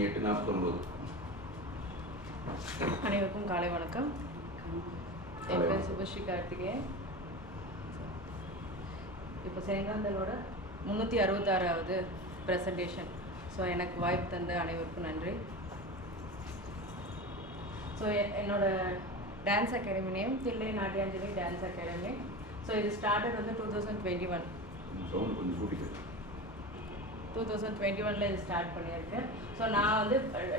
8:49. அனைவருக்கும் காலை வணக்கம். என் பேர் சுபஸ்ரீ கார்த்திகேயன். இப்போ சேங்காந்தலோட 366வது ப்ரெசன்டேஷன். ஸோ எனக்கு வாய்ப்பு தந்த அனைவருக்கும் நன்றி. ஸோ என்னோட dance academy name Thillai Natyanjali dance academy. So இது ஸ்டார்டட் வந்து 2021. 2021 இது ஸ்டார்ட் பண்ணியிருக்கேன். ஸோ நான் வந்து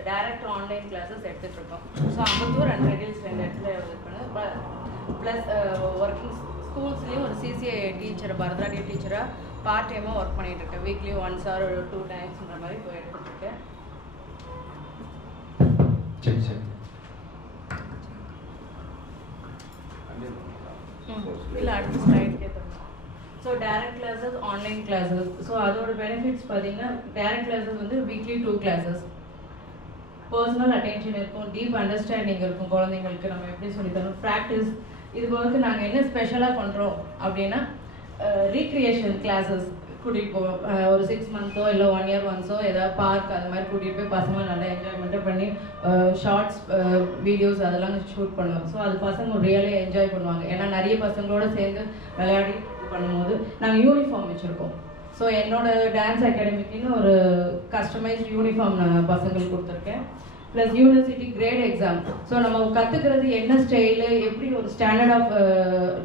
டைரக்ட் ஆன்லைன் கிளாஸஸ் எடுத்துகிட்ருக்கோம். ஸோ அம்பத்தூர் அண்ட் ரெடில்ஸ் 2 இடத்துல இது பண்ணேன். ப்ளஸ் ஒர்க்கிங் ஸ்கூல்ஸ்லேயும் ஒரு சிசிஐ டீச்சர், பரதநாட்டியம் டீச்சராக பார்ட் டைமாக ஒர்க் பண்ணிகிட்ருக்கேன். வீக்லி 1 hour 2 times மாதிரி போய் எடுத்துகிட்ருக்கேன். இல்லை அடுத்த ஸ்லைட் கேட்குறேன். So direct classes, online classes. So அதோட பெனிஃபிட்ஸ் பார்த்தீங்கன்னா டைரக்ட் கிளாஸஸ் வந்து வீக்லி 2 classes. பர்சனல் அட்டென்ஷன் இருக்கும், டீப் அண்டர்ஸ்டாண்டிங் இருக்கும் குழந்தைங்களுக்கு. நம்ம எப்படி சொல்லித்தரோம், ப்ராக்டிஸ். இது போது நாங்கள் என்ன ஸ்பெஷலாக பண்ணுறோம் அப்படின்னா ரீக்ரியேஷன் கிளாஸஸ் கூட்டிகிட்டு போவோம். ஒரு 6 months இல்லை 1 year ஒன்ஸோ ஏதாவது பார்க் அது மாதிரி கூட்டிகிட்டு போய் பசங்க நல்லா என்ஜாய்மெண்ட்டாக பண்ணி ஷார்ட்ஸ் வீடியோஸ் அதெல்லாம் ஷூட் பண்ணுவோம். ஸோ அது பசங்க ரியலே என்ஜாய் பண்ணுவாங்க. ஏன்னா நிறைய பசங்களோட சேர்ந்து விளையாடி பண்ணும்போது நாங்கள் யூனிஃபார்ம் வச்சுருக்கோம். ஸோ என்னோட டான்ஸ் அகாடமிக்குன்னு ஒரு கஸ்டமைஸ்ட் யூனிஃபார்ம் நான் பசங்களுக்கு கொடுத்துருக்கேன். Plus university grade exam. So நம்ம கற்றுக்கிறது என்ன ஸ்டைலு, எப்படி ஒரு ஸ்டாண்டர்ட் ஆஃப்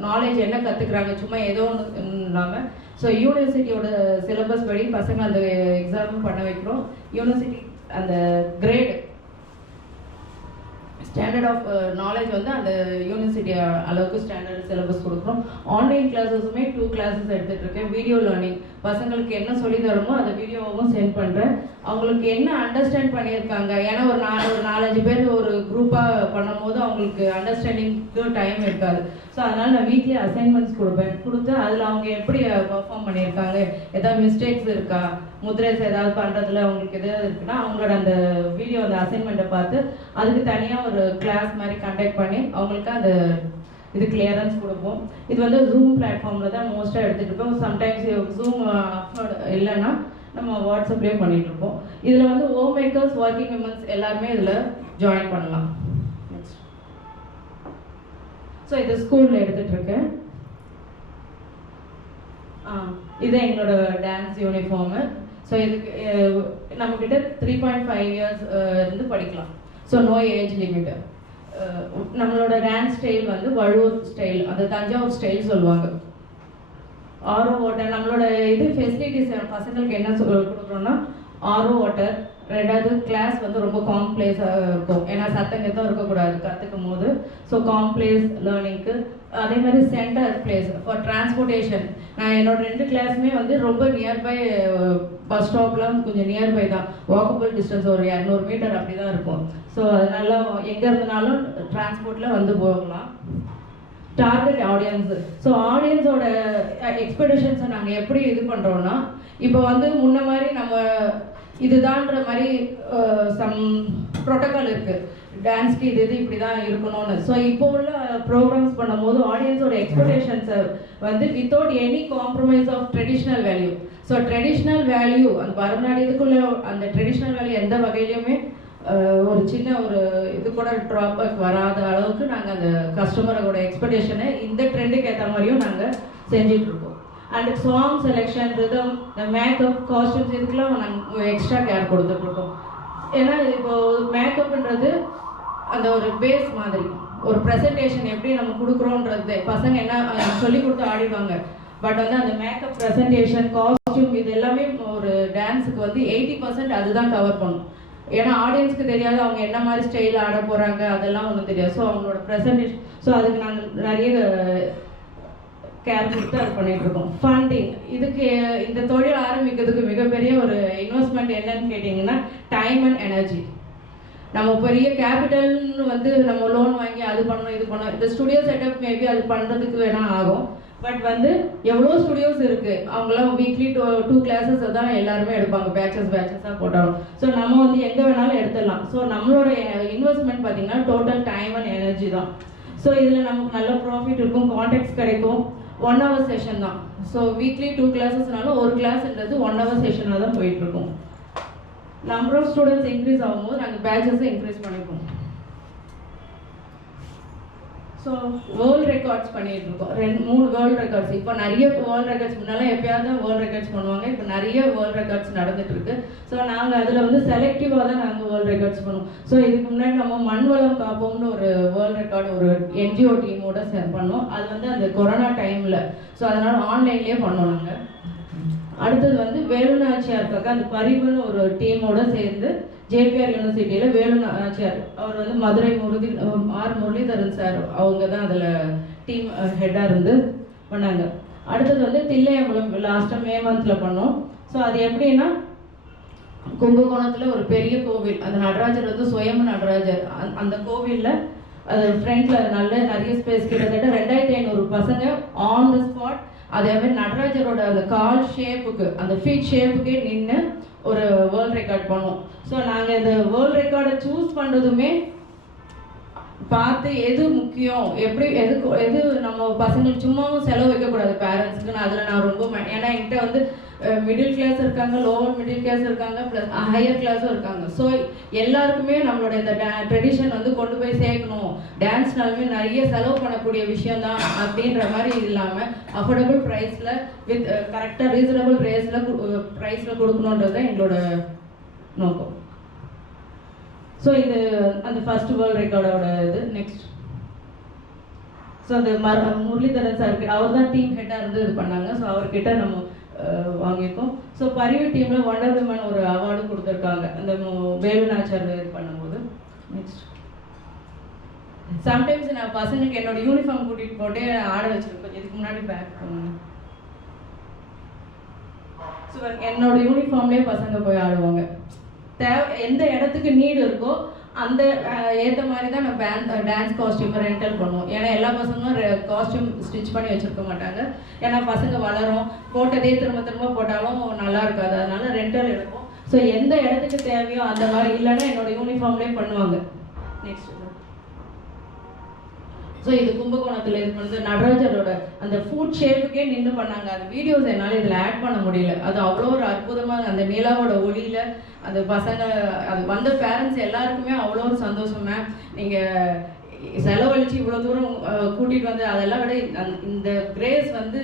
நாலேஜ் என்ன கற்றுக்குறாங்க, சும்மா ஏதோ ஒன்று இல்லாமல். ஸோ யூனிவர்சிட்டியோட சிலபஸ் படி பசங்க அந்த எக்ஸாமும் பண்ண வைக்கிறோம். யூனிவர்சிட்டி அந்த கிரேட் ஸ்டாண்டர்ட் ஆஃப் நாலேஜ் வந்து அந்த யூனிவர்சிட்டி அளவுக்கு ஸ்டாண்டர்ட் சிலபஸ் கொடுக்குறோம். ஆன்லைன் கிளாஸஸுமே 2 classes எடுத்துகிட்டு இருக்கேன். வீடியோ லேர்னிங், பசங்களுக்கு என்ன சொல்லி தரமோ அந்த வீடியோவும் சென்ட் பண்ணுறேன். அவங்களுக்கு என்ன அண்டர்ஸ்டாண்ட் பண்ணியிருக்காங்க, ஏன்னா ஒரு 4-5 பேர் ஒரு குரூப்பாக பண்ணும் போது அவங்களுக்கு அண்டர்ஸ்டாண்டிங்க்கு டைம் இருக்காது. ஸோ அதனால் நான் வீக்லி அசைன்மெண்ட்ஸ் கொடுத்து அதில் அவங்க எப்படி பர்ஃபார்ம் பண்ணியிருக்காங்க, ஏதாவது மிஸ்டேக்ஸ் இருக்கா, முத்ரேஸ் ஏதாவது பண்ணுறதுல அவங்களுக்கு எதாவது இருக்குன்னா அவங்களோட அந்த வீடியோ அந்த அசைன்மெண்ட்டை பார்த்து அதுக்கு தனியாக ஒரு கிளாஸ் மாதிரி கண்டக்ட் பண்ணி அவங்களுக்கு அந்த இது கிளியரன்ஸ் கொடுப்போம். இது வந்து ஜூம் பிளாட்ஃபார்மில் தான் மோஸ்ட்டாக எடுத்துகிட்டு இருக்கோம். சம்டைம்ஸ் ஜூம் இல்லைன்னா நம்ம வாட்ஸ்அப்லேயே பண்ணிகிட்டு இருக்கோம். இதில் வந்து ஹோம் மேக்கர்ஸ், ஒர்க்கிங் விமன்ஸ் எல்லாருமே இதில் ஜாயின் பண்ணலாம். ஸோ இது ஸ்கூலில் எடுத்துகிட்ருக்கேன். இது எங்களோட டான்ஸ் யூனிஃபார்மு. ஸோ இதுக்கு நம்மக்கிட்ட 3.5 years இருந்து படிக்கலாம். So no age limit. நம்மளோட டான்ஸ் ஸ்டைல் வந்து வழுவூர் ஸ்டைல், அந்த தஞ்சாவூர் ஸ்டைல் சொல்லுவாங்க. ஆரோ வாட்டர் நம்மளோட இது ஃபெசிலிட்டிஸ் பசங்களுக்கு என்ன கொடுக்குறோன்னா ஆரோ வாட்டர். 2வது கிளாஸ் வந்து ரொம்ப காம்ப்ளெக்ஸாக இருக்கும், ஏன்னா சத்தங்கத்தான் இருக்கக்கூடாது கற்றுக்கும் போது. ஸோ காம்ப்ளெக்ஸ் லேர்னிங்க்கு. அதே மாதிரி சென்டர் பிளேஸ் ஃபார் டிரான்ஸ்போர்ட்டேஷன். நான் என்னோட 2 கிளாஸுமே வந்து ரொம்ப நியர்பை, பஸ் ஸ்டாப்லாம் கொஞ்சம் நியர்பை தான், வாக்கபிள் டிஸ்டன்ஸ் ஒரு 200 meter அப்படி தான் இருக்கும். ஸோ அதனால எங்கே இருந்தனாலும் டிரான்ஸ்போர்ட்டில் வந்து போகலாம். Target audience. ஸோ ஆடியன்ஸோட எக்ஸ்பெக்டேஷன்ஸை நாங்கள் எப்படி இது பண்ணுறோன்னா, இப்போ வந்து முன்ன மாதிரி நம்ம இதுதான்ற மாதிரி சம் ப்ரோட்டோக்கால் இருக்குது, டான்ஸ்க்கு இது இப்படி தான் இருக்கணும்னு. ஸோ இப்போ உள்ள ப்ரோக்ராம்ஸ் பண்ணும்போது ஆடியன்ஸோட எக்ஸ்பெக்டேஷன்ஸை வந்து without any compromise of traditional value. So traditional value அந்த பரதநாட்டியத்துக்குள்ள அந்த ட்ரெடிஷ்னல் வேல்யூ எந்த வகையிலையுமே ஒரு சின்ன ஒரு இது கூட ட்ராபேக் வராத அளவுக்கு நாங்கள் அந்த கஸ்டமரோட எக்ஸ்பெக்டேஷனை இந்த ட்ரெண்டுக்கு ஏற்ற மாதிரியும் நாங்கள் செஞ்சிட்ருக்கோம். And song selection, rhythm, makeup, costumes இதுக்கெல்லாம் நாங்கள் எக்ஸ்ட்ரா கேர் கொடுத்துட்ருக்கோம். ஏன்னா இப்போ மேக்கப்ன்றது அந்த ஒரு பேஸ் மாதிரி, ஒரு ப்ரெசன்டேஷன் எப்படி நம்ம கொடுக்குறோன்றது பசங்க என்ன சொல்லி கொடுத்து ஆடிடுவாங்க. பட் வந்து அந்த மேக்கப், ப்ரெசன்டேஷன், காஸ்டியூம் இது எல்லாமே ஒரு டான்ஸுக்கு வந்து 80% அதுதான் கவர் பண்ணும். ஏன்னா ஆடியன்ஸ்க்கு தெரியாது அவங்க என்ன மாதிரி ஸ்டைல் ஆட போகிறாங்க, அதெல்லாம் ஒன்றும் தெரியாது. ஸோ அவங்களோட ப்ரெசன்டேஷன், ஸோ அதுக்கு நாங்கள் நிறைய கேர் கொடுத்து அது பண்ணிகிட்ருக்கோம். ஃபண்டிங், இதுக்கு இந்த தொழில் ஆரம்பிக்கிறதுக்கு மிகப்பெரிய ஒரு இன்வெஸ்ட்மெண்ட் என்னன்னு கேட்டிங்கன்னா டைம் அண்ட் எனர்ஜி. நம்ம பெரிய கேபிட்டல்னு வந்து நம்ம லோன் வாங்கி அது பண்ணணும் இது பண்ணணும். இந்த ஸ்டுடியோ செட்டப் மேபி அது பண்ணுறதுக்கு வேணால் ஆகும். பட் வந்து எவ்வளோ ஸ்டுடியோஸ் இருக்குது, அவங்களாம் வீக்லி 2 classes தான் எல்லாருமே எடுப்பாங்க, பேச்சஸாக போட்டாலும். ஸோ நம்ம வந்து எங்கே வேணாலும் எடுத்துடலாம். ஸோ நம்மளோட இன்வெஸ்ட்மெண்ட் பார்த்தீங்கன்னா டோட்டல் டைம் அண்ட் எனர்ஜி தான். ஸோ இதில் நமக்கு நல்ல ப்ராஃபிட் இருக்கும், கான்டாக்ட்ஸ் கிடைக்கும். 1 hour செஷன் தான். ஸோ வீக்லி 2 classes ஒரு கிளாஸ்ன்றது 1 hour செஷனாக தான் போயிட்டுருக்கும். நம்பர் ஆஃப் ஸ்டூடெண்ட்ஸ் இன்க்ரீஸ் ஆகும்போது நாங்கள் பேட்சஸை இன்க்ரீஸ் பண்ணிப்போம். ஸோ வேர்ல்ட் ரெக்கார்ட்ஸ் பண்ணிட்டு இருக்கோம். 3 வேர்ல்ட் ரெக்கார்ட்ஸ். இப்போ நிறைய வேர்ல்ட் ரெக்கார்ட்ஸ், முன்னாலும் எப்பயாவது வேர்ல்ட் ரெக்கார்ட்ஸ் பண்ணுவாங்க, இப்போ நிறைய வேர்ல்ட் ரெக்கார்ட்ஸ் நடந்துட்டு இருக்கு. ஸோ நாங்கள் அதில் வந்து செலக்டிவாக தான் நாங்கள் வேர்ல்ட் ரெக்கார்ட்ஸ் பண்ணுவோம். ஸோ இதுக்கு முன்னாடி நம்ம மண்வளம் காப்போம்னு ஒரு வேர்ல்ட் ரெக்கார்டு ஒரு NGO டீமோட பண்ணோம். அது வந்து அந்த கொரோனா டைமில். ஸோ அதனால் ஆன்லைன்லேயே பண்ணோம் நாங்கள். அடுத்தது வந்து வேலுநாச்சியாருக்காக அந்த பரிவுன்னு ஒரு டீமோட சேர்ந்து JPR யூனிவர்சிட்டியில் வேலுநாச்சியார் அவர் வந்து மதுரை முரளிதரன் சார் அவங்க தான் அதில் டீம் ஹெட்டாக இருந்து பண்ணாங்க. அடுத்தது வந்து தில்லையம்பலம் லாஸ்ட்டாக மே மந்தில் பண்ணோம். ஸோ அது எப்படின்னா கும்பகோணத்தில் ஒரு பெரிய கோவில், அந்த நடராஜர் வந்து சுயம்பு நடராஜர். அந்த கோவிலில் அது ஃப்ரண்ட்டில் நிறைய ஸ்பேஸ், கிட்டத்தட்ட 2500 பசங்க ஆன் த ஸ்பாட் அதே மாதிரி நடராஜரோட அந்த கால் ஷேப்புக்கு அந்த ஃபீட் ஷேப்புக்கே நின்று ஒரு வேர்ல்ட் ரெக்கார்ட் பண்ணோம். ஸோ நாங்கள் இந்த வேர்ல்ட் ரெக்கார்டை சூஸ் பண்ணுறதுமே பார்த்து எது முக்கியம், எப்படி எது நம்ம பசங்களுக்கு சும்மாவும் செலவு வைக்கக்கூடாது பேரண்ட்ஸுக்கு. அதில் நான் ரொம்ப ஏன்னா என்கிட்ட வந்து மிடில் கிளாஸ் இருக்காங்க, லோவர் மிடில் கிளாஸ் இருக்காங்க, ப்ளஸ் ஹையர் கிளாஸும் இருக்காங்க. ஸோ எல்லாருக்குமே நம்மளோட இந்த ட்ரெடிஷன் வந்து கொண்டு போய் சேர்க்கணும். டான்ஸ்னாலுமே நிறைய செலவு பண்ணக்கூடிய விஷயம் தான் அப்படின்ற மாதிரி இல்லாமல் அஃபோர்டபுள் ப்ரைஸில் வித் கரெக்டாக ரீசனபிள் ப்ரைஸில் கொடுக்கணுன்றது எங்களோட நோக்கம். ஸோ இது அந்த ஃபர்ஸ்ட் வேர்ல்ட் ரெக்கார்டோட இது. நெக்ஸ்ட் ஸோ அந்த முரளிதரன் சாருக்கு அவர் தான் டீம் ஹெட்டாக இருந்து இது பண்ணாங்க. ஸோ அவர்கிட்ட நம்ம வாங்கியிருக்கோம். ஸோ பரிவு டீமில் வண்டர் விமன் ஒரு அவார்டு கொடுத்துருக்காங்க அந்த வேலுநாச்சியார் இது பண்ணும்போது. நெக்ஸ்ட் சம்டைம்ஸ் நான் பசங்களுக்கு என்னோட யூனிஃபார்ம் கூட்டிகிட்டு போட்டு ஆட வச்சிருப்பேன். இதுக்கு முன்னாடி பேக் பண்ணுவேன். ஸோ என்னோட யூனிஃபார்ம்லேயே பசங்க போய் ஆடுவாங்க. எந்த இடத்துக்கு நீடு இருக்கோ அந்த ஏற்ற மாதிரி தான் நம்ம டான்ஸ் காஸ்டியூம் ரெண்டல் பண்ணுவோம். ஏன்னா எல்லா பசங்களும் காஸ்டியூம் ஸ்டிச் பண்ணி வச்சுருக்க மாட்டாங்க. ஏன்னா பசங்க வளரும், போட்டதே திரும்ப திரும்ப போட்டாலும் நல்லா இருக்காது. அதனால ரெண்டல் எடுப்போம். ஸோ எந்த இடத்துக்கு தேவையோ அந்த மாதிரி, இல்லைன்னா என்னோட யூனிஃபார்ம்லேயே பண்ணுவாங்க. நெக்ஸ்ட் ஸோ இது கும்பகோணத்தில் இது வந்து நடராஜரோட அந்த ஃபுட் ஷேப்புக்கே நின்று பண்ணாங்க. அந்த வீடியோஸ் என்னால் இதில் ஆட் பண்ண முடியல. அது அவ்வளோ ஒரு அற்புதமாக அந்த நிலாவோட ஒளியில் அந்த பசங்க அது வந்த பேரண்ட்ஸ் எல்லாருக்குமே அவ்வளோ ஒரு சந்தோஷம். மேம் நீங்கள் செலவழித்து இவ்வளோ தூரம் கூட்டிகிட்டு வந்து அதெல்லாம் விட இந்த கிரேஸ் வந்து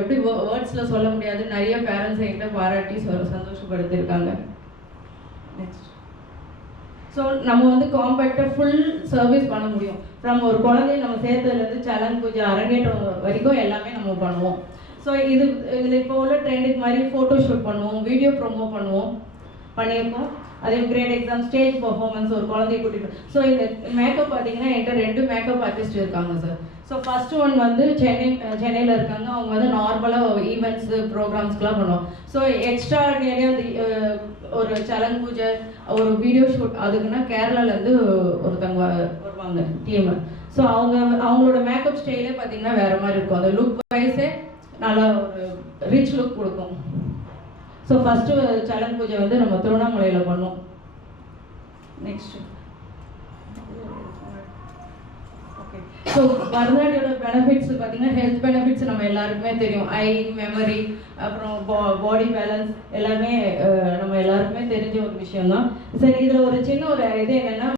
எப்படி வேர்ட்ஸில் சொல்ல முடியாது. நிறைய பேரண்ட்ஸ் என்கிட்ட பாராட்டி சந்தோஷப்படுத்தியிருக்காங்க. நெக்ஸ்ட் ஸோ நம்ம வந்து காம்பேக்டாக ஃபுல் சர்வீஸ் பண்ண முடியும். ஃப்ரம் ஒரு குழந்தைய நம்ம சேர்த்ததுலேருந்து சலன் பூஜை அரங்கேற்றம் வரைக்கும் எல்லாமே நம்ம பண்ணுவோம். ஸோ இதில் இப்போ உள்ள ட்ரெண்டுக்கு மாதிரி ஃபோட்டோ ஷூட் பண்ணுவோம், வீடியோ ப்ரோமோ பண்ணியிருக்கோம். அதே கிரேட் எக்ஸாம், ஸ்டேஜ் பர்ஃபார்மன்ஸ், ஒரு குழந்தைய கூட்டிகிட்டு. ஸோ இந்த மேக்கப் பார்த்தீங்கன்னா என்கிட்ட 2 மேக்கப் ஆர்டிஸ்ட் இருக்காங்க சார். ஸோ ஃபர்ஸ்ட் ஒன் வந்து சென்னையில் இருக்காங்க. அவங்க வந்து நார்மலாக ஈவெண்ட்ஸு ப்ரோக்ராம்ஸ்க்கெலாம் பண்ணுவோம். ஸோ எக்ஸ்ட்ரா அந்த ஒரு சலன் பூஜை, ஒரு வீடியோ ஷூட் அதுக்குன்னா கேரளாலேருந்து ஒருத்தவங்க வருவாங்க டீமு. ஸோ அவங்களோட மேக்கப் ஸ்டைலே பார்த்தீங்கன்னா வேறு மாதிரி இருக்கும். அந்த லுக் வைஸே நல்லா ஒரு ரிச் லுக் கொடுக்கும். ஸோ ஃபஸ்ட்டு சலன் பூஜை வந்து நம்ம திருவண்ணாமலையில் பண்ணோம். Next okay. ஸோ பரதநாட்டியோட பெனிஃபிட்ஸ் பார்த்தீங்கன்னா ஹெல்த் பெனிஃபிட்ஸ் நம்ம எல்லாருக்குமே தெரியும். ஐ, மெமரி, அப்புறம் பாடி பேலன்ஸ் எல்லாமே நம்ம எல்லாருக்குமே தெரிஞ்ச ஒரு விஷயம் தான். சரி, இதில் ஒரு சின்ன ஒரு இது என்னென்னா